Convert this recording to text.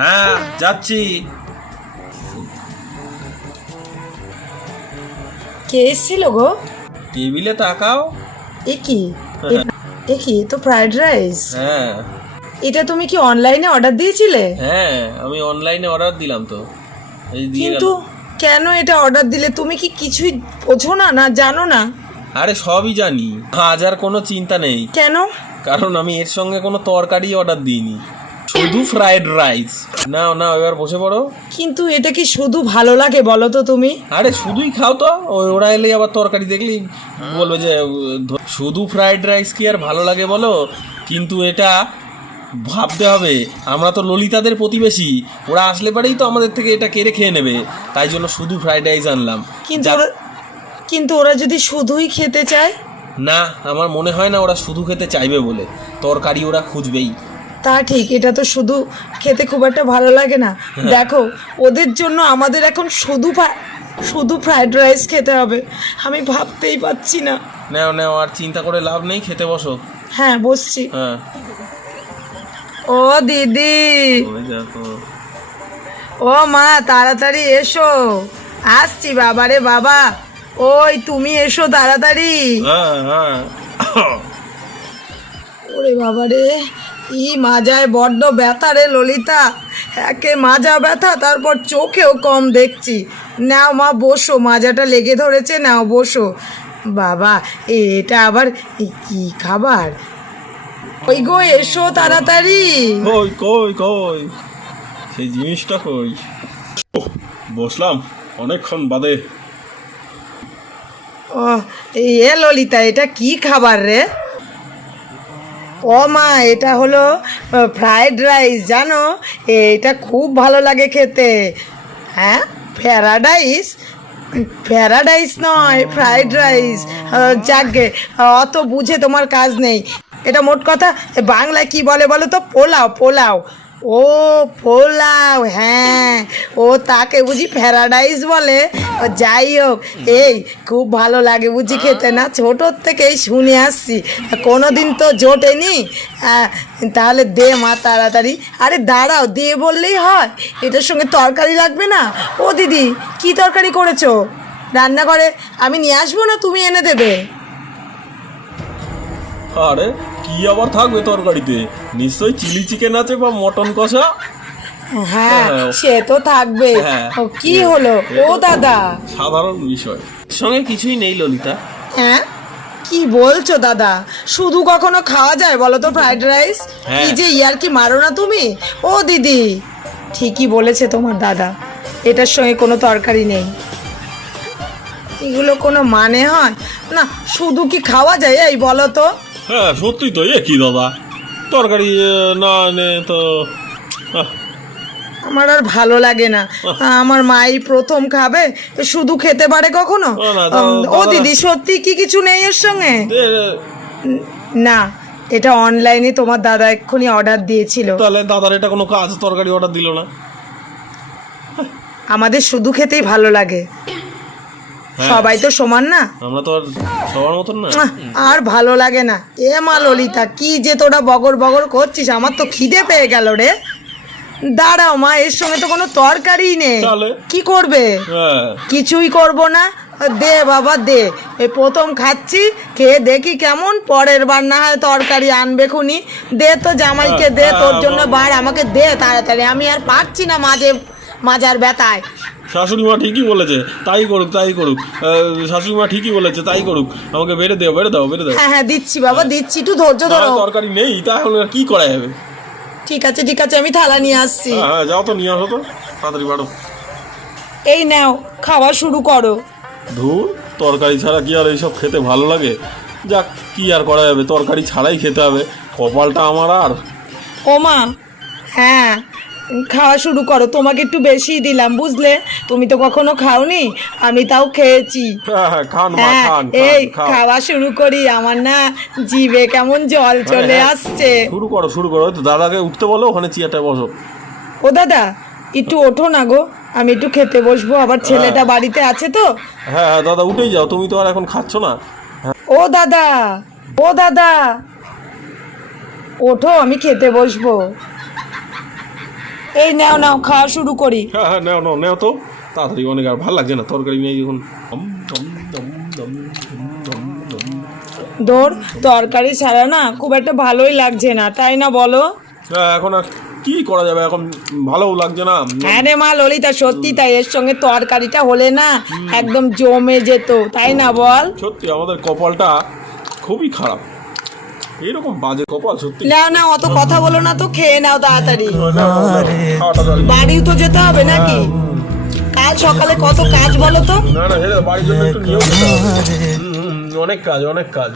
হ্যাঁ যাচ্ছি। কে এসেছিল গো? টেবিলে তাকাও। এ কি? এ- কি? তো ফ্রাইড রাইস। হ্যাঁ। এটা তুমি কি অনলাইনে অর্ডার দিয়েছিলে? হ্যাঁ আমি অনলাইনে অর্ডার দিলাম তো। এই দিয়ে কিন্তু কেন এটা অর্ডার দিলে? তুমি কি কিছুই বোঝো না না জানো না? আরে সবই জানি। আজ আর কোনো চিন্তা নেই। কেন? কারণ আমি এর সঙ্গে কোনো তরকারি অর্ডার দিইনি। শুধু ফ্রাইড রাইস নাও নাও এবার বসে পড়ো। কিন্তু এটা কি শুধু ভালো লাগে বলো তো তুমি? আরে শুধুই খাও তো। ওই ওরা এলে আবার তরকারি দেখলেই বলবে যে শুধু ফ্রাইড রাইস কি আর ভালো লাগে বলো? কিন্তু এটা ভাবতে হবে। আমরা তো ললিতাদের প্রতিবেশী। ওরা আসলে পারেই তো আমাদের থেকে এটা কেড়ে খেয়ে নেবে। তাই জন্য শুধু ফ্রাইড রাইস আনলাম। কিন্তু ওরা কিন্তু ওরা যদি শুধুই খেতে চায়? না আমার মনে হয় না ওরা শুধু খেতে চাইবে বলে। তরকারি ওরা খুঁজবেই। তা ঠিক এটা তো শুধু খেতে খুব একটা ভালো লাগে না। দেখো ওদের জন্য আমাদের এখন শুধু শুধু ফ্রাইড রাইস খেতে হবে। আমি ভাবতেই পাচ্ছি না। নাও নাও আর চিন্তা করে লাভ নেই খেতে বসো। হ্যাঁ বসছি। হ্যাঁ। ও দিদি। ও মা তাড়াতাড়ি এসো। আসছি বাবারে বাবা। ওই তুমি এসো তাড়াতাড়ি। হ্যাঁ হ্যাঁ। ওরে বাবারে ই মাজায় বড্ড ব্যথা রে ললিতা। একে মাজা ব্যথা তারপর চোখেও কম দেখছি। নাও মা বসো মাজাটা লেগে ধরেছে নাও বসো। বাবা এটা আবার কি খাবার? ওই গো এসো তাড়াতাড়ি। কই কই কই? সেই জিনিসটা কই? বসলাম অনেকক্ষণ বাদে। ও এ ললিতা এটা কি খাবার রে? ও মা, এটা হলো ফ্রাইড রাইস জানো? এটা খুব ভালো লাগে খেতে। হ্যাঁ? প্যারাডাইস প্যারাডাইস নয় ফ্রাইড রাইস যাকে অত বুঝে তোমার কাজ নেই। এটা মোট কথা বাংলায় কি বলে বলো তো? পোলাও পোলাও। ও, পোলাও হ্যাঁ। ও, তাকে বুঝি প্যারাডাইস বলে। যাই হোক এই, খুব ভালো লাগে বুঝি খেতে না? ছোটোর থেকেই শুনে আসছি। কোনো দিন তো জোটেনি। তাহলে দে মা তাড়াতাড়ি। আরে দাঁড়াও, দে বললেই হয়। এটার সঙ্গে তরকারি লাগবে না? ও দিদি, কি তরকারি করেছ? রান্নাঘরে আমি নিয়ে আসব না তুমি এনে দেবে? আরে, কি আবার থাকবে তরকারিতে? নিশ্চয়ই চিলি চিকেন আছে বা মটন কষা? হ্যাঁ হ্যাঁ। সে তো থাকবে। হ্যাঁ। ও, কি হলো? ও দাদা। সাধারণ বিষয়। সঙ্গে কিছুই নেই ললিতা। হ্যাঁ? কি বলছো দাদা? শুধু কখনো খাওয়া যায় বলো তো ফ্রাইড রাইস হ্যাঁ। কি যে ইয়ার কি মারো না তুমি? ও দিদি। ঠিকই বলেছে তোমার দাদা। এটার সঙ্গে কোনো তরকারি নেই। এগুলো কোনো মানে হয়? না শুধু কি খাওয়া যায় এই বলো তো? হ্যাঁ সত্যি তো এ কি দাদা? তরকারি না এনে তো আমার আর ভালো লাগে না। আমার মাই প্রথম খাবে শুধু খেতে পারে কখনো? ও দিদি সত্যি কি কিছু নেই এর সঙ্গে? না এটা অনলাইনে তোমার দাদা এক্ষুনি অর্ডার দিয়েছিল। তাহলে দাদার এটা কোনো কাজ তরকারি অর্ডার দিল না? আমাদের শুধু খেতেই ভালো লাগে। হ্যাঁ। সবাই তো সমান না? আমরা তো সবার মতন না। আর ভালো লাগে না। এ মা ললিতা কি যে তোরা বগর বগর করছিস আমার তো খিদে পেয়ে গেল রে। দাঁড়াও মা এর সঙ্গে তো কোনো তরকারি নেই? কি করবে? হ্যাঁ। কিছুই করব না। দে বাবা দে। এই প্রথম খাচ্ছি খেয়ে দেখি কেমন। পরের বার না হয় তরকারি আনবে খুনি। দে তো জামাইকে দে তোর জন্য বার আমাকে দে তাড়াতাড়ি। আমি আর পারছি না মাঝে মাজার ব্যথায়। শাশুড়ি মা ঠিকই বলেছে তাই করুক তাই করুক। শাশুড়ি মা ঠিকই বলেছে তাই করুক। আমাকে বেড়ে দেও বেড়ে দাও বেড়ে দাও। হ্যাঁ হ্যাঁ দিচ্ছি বাবা দিচ্ছি একটু ধৈর্য ধরো। তরকারি নেই তাহলে কি করা যাবে? ঠিক আছে ঠিক আছে আমি থালা নিয়ে আসছি। হ্যাঁ হ্যাঁ যাও তো নিয়ে আসো তো। তাড়াতাড়ি বাড়ো। এই নাও খাওয়া শুরু করো। ধুর তরকারি ছাড়া কি আর এইসব খেতে ভালো লাগে? যাক কি আর করা যাবে? তরকারি ছাড়াই খেতে হবে। কপালটা আমার আর। ও মা হ্যাঁ। খাওয়া শুরু করো তোমাকে একটু বেশি দিলাম বুঝলে? তুমি তো কখনো খাওনি আমি তাও খেয়েছি। হ্যাঁ হ্যাঁ হ্যাঁ এই খাওয়া শুরু করি আমার না জিভে কেমন জল চলে আসছে। শুরু করো শুরু করো তো দাদাকে উঠতে বলো ওখানে চেয়ারটায় বসো। ও দাদা একটু ওঠো না গো আমি একটু খেতে বসবো আবার ছেলেটা বাড়িতে আছে তো? হ্যাঁ হ্যাঁ দাদা উঠেই যাও তুমি তো আর এখন খাচ্ছ না। ও দাদা ও দাদা ওঠো আমি খেতে বসবো। এই নাও নাও খাওয়া শুরু করি। হ্যাঁ হ্যাঁ নেও নাও নেও তো। তাড়াতাড়ি অনেক আর ভালো লাগছে না তরকারি নেই এখন। দম, দম, দম, দম, দম, দম, দম। ধর তরকারি ছাড়া না খুব একটা ভালোই লাগছে না তাই না বলো? হ্যাঁ এখন আর কি করা যাবে এখন ভালোও লাগছে না। হ্যাঁ রে মা ললিতা সত্যি তাই এর সঙ্গে তরকারিটা হলে না একদম জমে যেত তাই না বল? সত্যি আমাদের কপালটা খুবই খারাপ। এরকম বাজে কপাল সত্যি। না না অত কথা বলো না তো খেয়ে নাও তাড়াতাড়ি। বাড়িও তো যেতে হবে নাকি? কাল সকালে কত কাজ বলো তো? না না বাড়ির জন্য একটু হুম, অনেক কাজ অনেক কাজ।